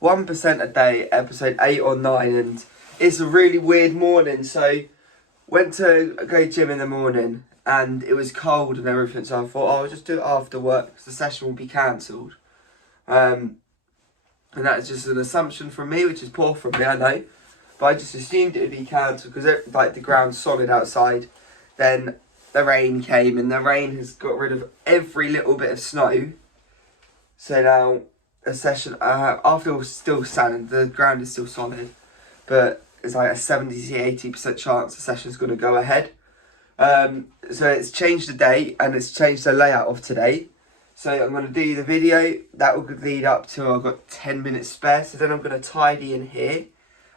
1% a day, episode 8 or 9, and it's a really weird morning. So went to go gym in the morning and it was cold and everything, so I thought, I'll just do it after work because the session will be cancelled. And that's just an assumption from me, which is poor from me, I know. But I just assumed it would be cancelled because like the ground's solid outside. Then the rain came and the rain has got rid of every little bit of snow. So now a session, after all still sand, the ground is still solid, but it's like a 70-80% chance the session's going to go ahead. So it's changed the date and it's changed the layout of today. So I'm going to do the video, that will lead up to, I've got 10 minutes spare, so then I'm going to tidy in here.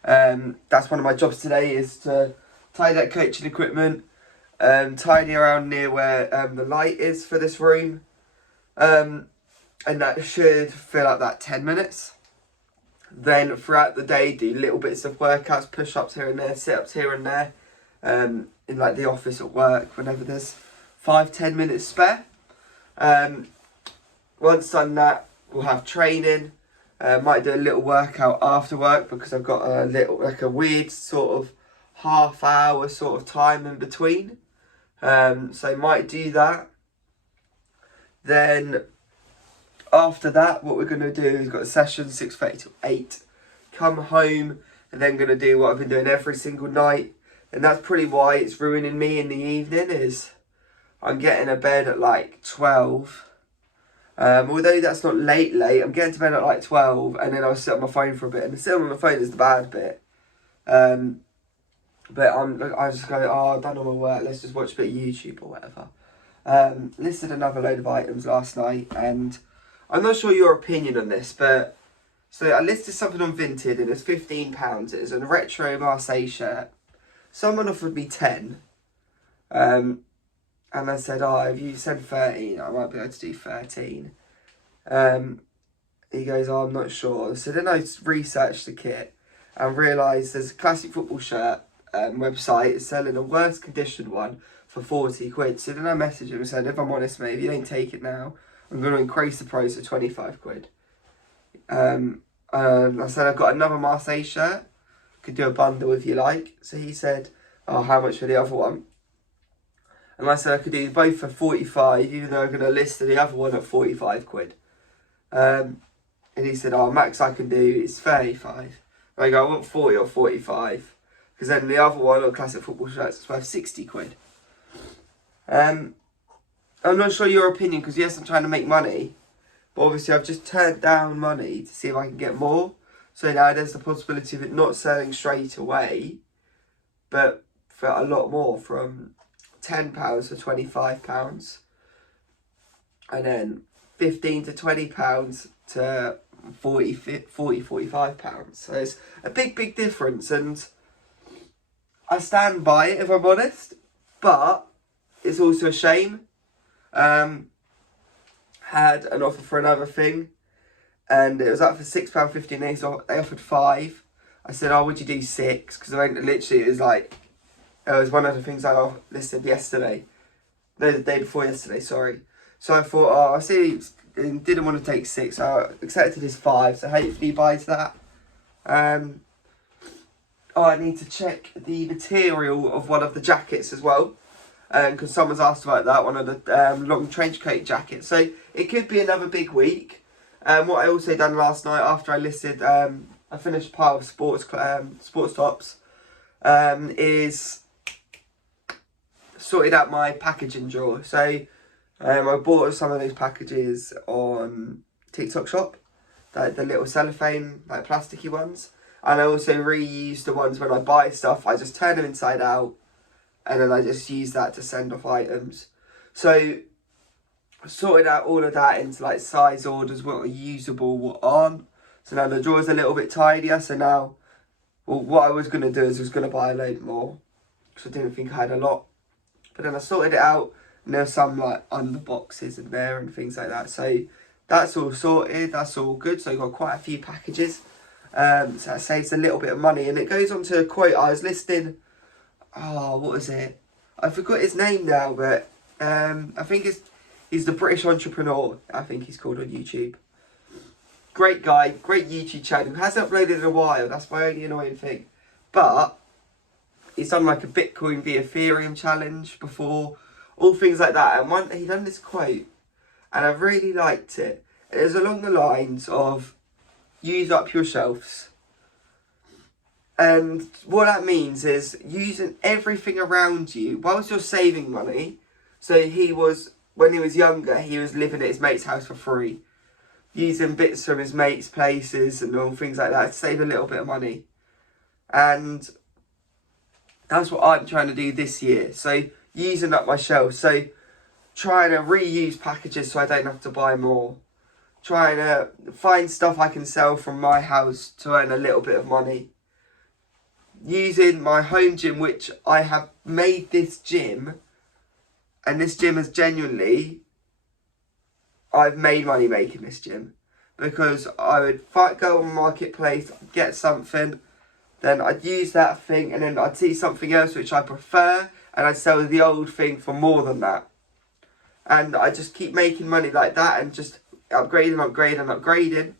That's one of my jobs today, is to tidy that coaching equipment, tidy around near where the light is for this room. And that should fill up that 10 minutes. Then throughout the day, do little bits of workouts, push-ups here and there, sit-ups here and there, in like the office at work, whenever there's 5-10 minutes spare. Once done that, we'll have training. Might do a little workout after work because I've got a little, like a weird sort of half-hour sort of time in between. So might do that. Then after that, what we're going to do is got a session 6:30 till 8. Come home and then going to do what I've been doing every single night. And that's pretty why it's ruining me in the evening, is I'm getting to bed at like 12. Although that's not late, I'm getting to bed at like 12 and then I'll sit on my phone for a bit. And sitting on my phone is the bad bit. But I just go, I've done all my work, let's just watch a bit of YouTube or whatever. Listed another load of items last night, and I'm not sure your opinion on this, but so I listed something on Vinted and it's £15. It's a retro Marseille shirt. Someone offered me 10. And I said, if you send 13, I might be able to do 13. He goes, I'm not sure. So then I researched the kit and realised there's a classic football shirt website selling a worse conditioned one for 40 quid. So then I messaged him and said, if I'm honest, mate, if you don't take it now, I'm going to increase the price to 25 quid. And I said, I've got another Marseille shirt. Could do a bundle if you like. So he said, how much for the other one? And I said I could do both for 45, even though I'm going to list the other one at 45 quid. And he said, max I can do is 35. And I go, I want 40 or 45. Because then the other one, or classic football shirts, is worth 60 quid. I'm not sure your opinion, because yes, I'm trying to make money. But obviously I've just turned down money to see if I can get more. So now there's the possibility of it not selling straight away, but for a lot more, from £10 to £25, and then £15 to £20 to £45. So it's a big difference, and I stand by it if I'm honest, but it's also a shame. Had an offer for another thing, and it was up for £6.50, so they offered 5. I said, would you do 6? Because literally it was like, it was one of the things I listed yesterday. No, the day before yesterday, sorry. So I thought, I see he didn't want to take 6, so I accepted his 5, so hopefully he buys that. I need to check the material of one of the jackets as well, because someone's asked about that, one of the long trench coat jackets. So it could be another big week. What I also done last night after I listed, I finished a pile of sports tops, is sorted out my packaging drawer. So I bought some of those packages on TikTok Shop, the little cellophane, like plasticky ones. And I also reuse the ones when I buy stuff. I just turn them inside out and then I just use that to send off items. So I sorted out all of that into like size orders, what are usable, what aren't. So now the drawer's a little bit tidier. So now, what I was going to do is I was going to buy a load more, because I didn't think I had a lot. But then I sorted it out, and there's some like under boxes in there and things like that. So that's all sorted, that's all good. So I got quite a few packages. So that saves a little bit of money. And it goes on to a quote I was listing. What was it? I forgot his name now, but I think he's the British entrepreneur, I think he's called on YouTube. Great guy, great YouTube channel. Hasn't uploaded in a while, that's my only annoying thing. But he's done like a Bitcoin v Ethereum challenge before, all things like that. And he done this quote, and I really liked it. It was along the lines of, use up your shelves. And what that means is using everything around you whilst you're saving money. So when he was younger, he was living at his mate's house for free, using bits from his mate's places and all things like that to save a little bit of money. And that's what I'm trying to do this year. So using up my shelves. So trying to reuse packages so I don't have to buy more. Trying to find stuff I can sell from my house to earn a little bit of money. Using my home gym, which I have made this gym, and this gym has genuinely, I've made money making this gym, because I would go on Marketplace, get something, then I'd use that thing, and then I'd see something else which I prefer, and I'd sell the old thing for more than that. And I just keep making money like that, and just upgrading.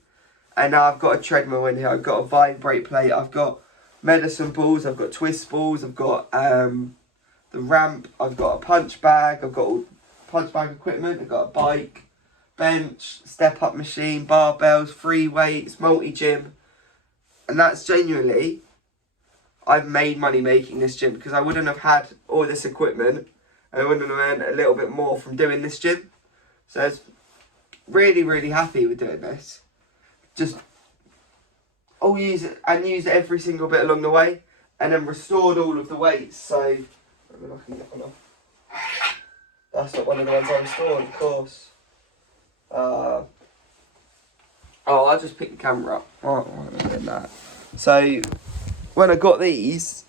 And now I've got a treadmill in here, I've got a vibrate plate, I've got medicine balls, I've got twist balls, I've got the ramp, I've got a punch bag, I've got all punch bag equipment, I've got a bike, bench, step up machine, barbells, free weights, multi-gym. And that's genuinely, I've made money making this gym, because I wouldn't have had all this equipment and I wouldn't have earned a little bit more from doing this gym. So it's really, really happy with doing this. Just use every single bit along the way, and then restored all of the weights. So that's not one of the ones I restored, of course. I'll just pick the camera up. That. So when I got these,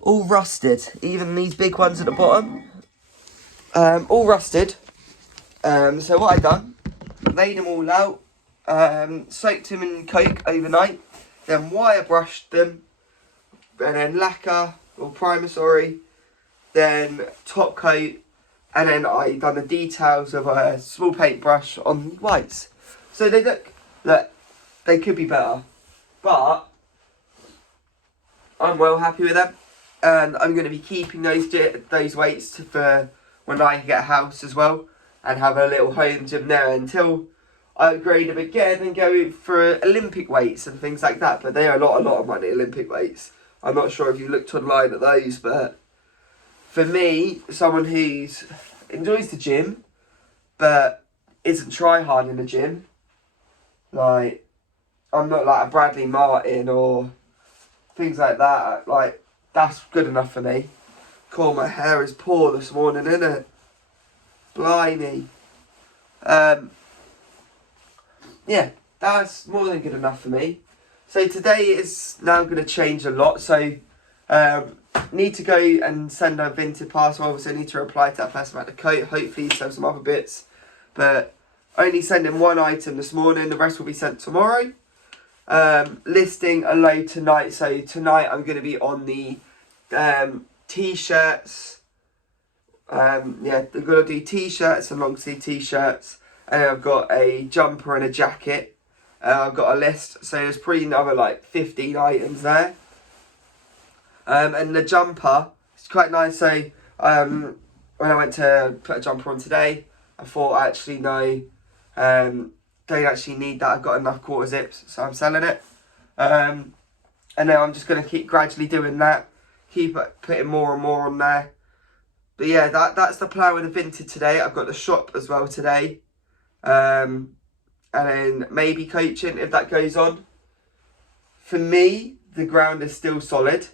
all rusted, even these big ones at the bottom, all rusted. So what I done, laid them all out. Soaked them in Coke overnight, then wire brushed them, and then lacquer, or primer, sorry, then top coat, and then I done the details of a small paintbrush on the whites. So they look, they could be better, but I'm well happy with them, and I'm going to be keeping those weights for when I get a house as well, and have a little home gym there until I upgrade them again and go for Olympic weights and things like that. But they are a lot of money, Olympic weights. I'm not sure if you looked online at those, but for me, someone who enjoys the gym but isn't try hard in the gym, like, I'm not like a Bradley Martin or things like that, like, that's good enough for me. Cool, my hair is poor this morning, innit? Blimey. Yeah, that's more than good enough for me. So today is now going to change a lot. So need to go and send a Vinted parcel. Obviously, I need to reply to that person about the coat. Hopefully send some other bits. But only sending one item this morning. The rest will be sent tomorrow. Listing a load tonight. So tonight I'm going to be on the t-shirts. I'm going to do t-shirts and long sleeve t-shirts. And then I've got a jumper and a jacket. I've got a list, so there's probably another like 15 items there. And the jumper, it's quite nice. So when I went to put a jumper on today, I thought actually no, don't actually need that. I've got enough quarter zips, so I'm selling it. And then I'm just going to keep gradually doing that, keep putting more and more on there. But yeah, that's the plan with the Vinted today. I've got the shop as well today. And then maybe coaching if that goes on. For me, the ground is still solid.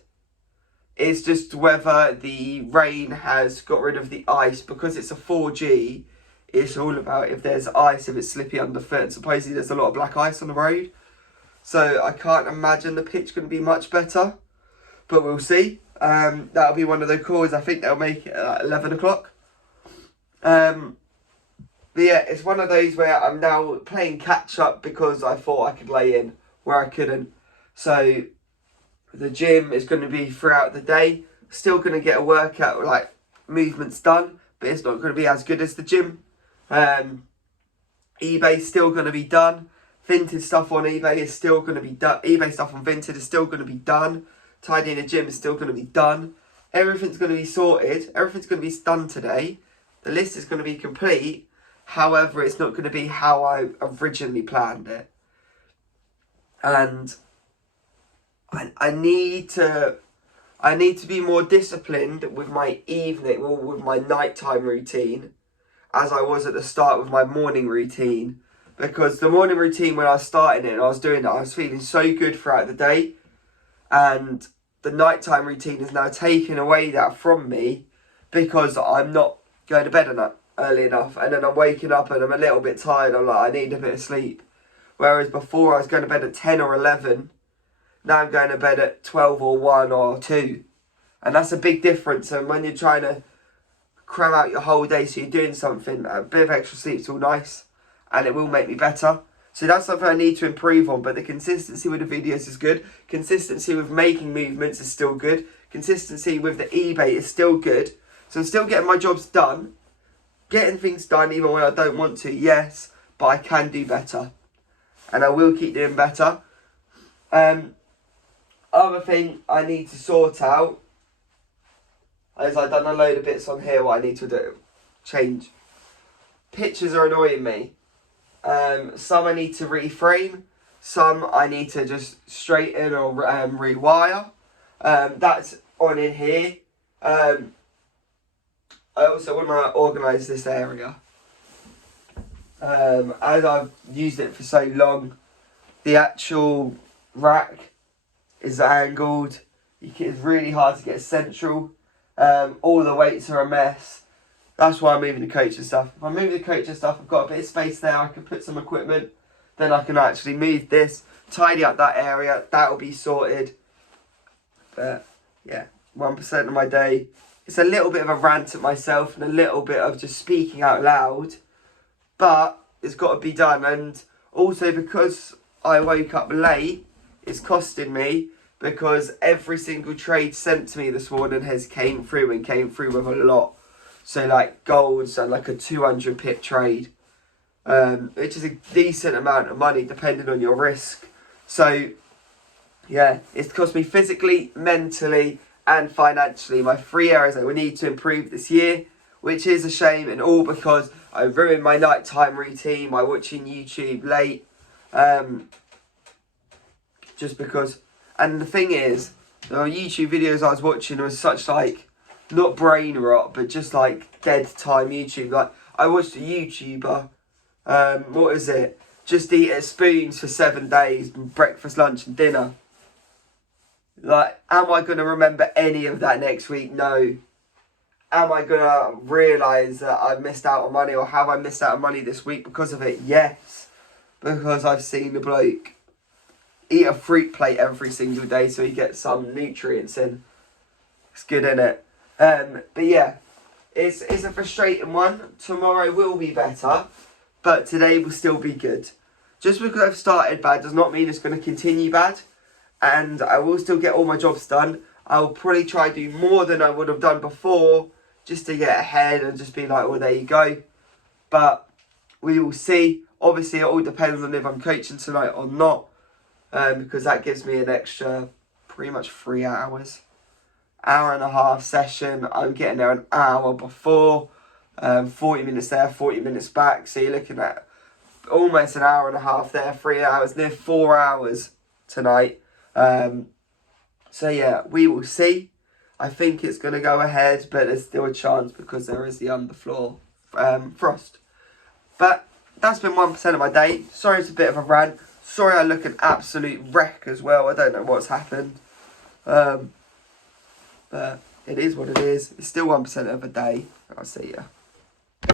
It's just whether the rain has got rid of the ice, because it's a 4G. It's all about if there's ice, if it's slippy underfoot, and supposedly there's a lot of black ice on the road. So I can't imagine the pitch going to be much better, but we'll see. That'll be one of the calls. I think they'll make it at 11 o'clock. But yeah, it's one of those where I'm now playing catch up because I thought I could lay in where I couldn't. So the gym is going to be throughout the day. Still going to get a workout, like movements done, but it's not going to be as good as the gym. Even eBay's still going to be done. Vinted stuff on eBay is still going to be done. eBay stuff on Vinted is still going to be done. Tidying the gym is still going to be done. Everything's going to be sorted. Everything's going to be done today. The list is going to be complete. However, it's not going to be how I originally planned it. And I need to be more disciplined with my evening or with my nighttime routine as I was at the start with my morning routine. Because the morning routine, when I was starting it and I was doing it, I was feeling so good throughout the day. And the nighttime routine is now taking away that from me because I'm not going to bed early enough. And then I'm waking up and I'm a little bit tired. I'm like, I need a bit of sleep. Whereas before I was going to bed at 10 or 11. Now I'm going to bed at 12 or 1 or 2. And that's a big difference. And when you're trying to cram out your whole day so you're doing something, a bit of extra sleep's all nice. And it will make me better. So that's something I need to improve on. But the consistency with the videos is good. Consistency with making movements is still good. Consistency with the eBay is still good. So I'm still getting my jobs done. Getting things done even when I don't want to, yes. But I can do better. And I will keep doing better. Other thing I need to sort out is I've done a load of bits on here what I need to do. Change. Pictures are annoying me. Some I need to reframe, some I need to just straighten or rewire. That's on in here. I also want to organise this area. As I've used it for so long, the actual rack is angled. It's really hard to get central. All the weights are a mess. That's why I'm moving the coach and stuff. If I'm moving the coach and stuff, I've got a bit of space there. I can put some equipment. Then I can actually move this, tidy up that area. That'll be sorted. But yeah, 1% of my day. It's a little bit of a rant at myself and a little bit of just speaking out loud. But it's got to be done. And also because I woke up late, it's costing me. Because every single trade sent to me this morning has came through with a lot. So like golds and like a 200 pip trade, which is a decent amount of money depending on your risk. So yeah, it's cost me physically, mentally and financially. My 3 areas I will need to improve this year, which is a shame, and all because I ruined my nighttime routine by watching YouTube late. Just because, and the thing is, the YouTube videos I was watching was such like, not brain rot, but just like dead time YouTube. Like, I watched a YouTuber, what is it? Just eat at Spoons for 7 days, breakfast, lunch and dinner. Like, am I going to remember any of that next week? No. Am I going to realise that I missed out on money, or have I missed out on money this week because of it? Yes. Because I've seen the bloke eat a fruit plate every single day so he gets some nutrients in. It's good, innit? But yeah, it's a frustrating one. Tomorrow will be better, but today will still be good. Just because I've started bad does not mean it's going to continue bad, and I will still get all my jobs done. I'll probably try to do more than I would have done before, just to get ahead and just be like, well, there you go. But we will see. Obviously, it all depends on if I'm coaching tonight or not, because that gives me an extra pretty much 3 hours. Hour and a half session. I'm getting there an hour before, 40 minutes there, 40 minutes back. So you're looking at almost an hour and a half there, 3 hours, near 4 hours tonight. So yeah, we will see. I think it's going to go ahead, but there's still a chance because there is the underfloor frost. But that's been 1% of my day. Sorry it's a bit of a rant. Sorry I look an absolute wreck as well. I don't know what's happened. But it is what it is. It's still 1% of a day. I'll see ya.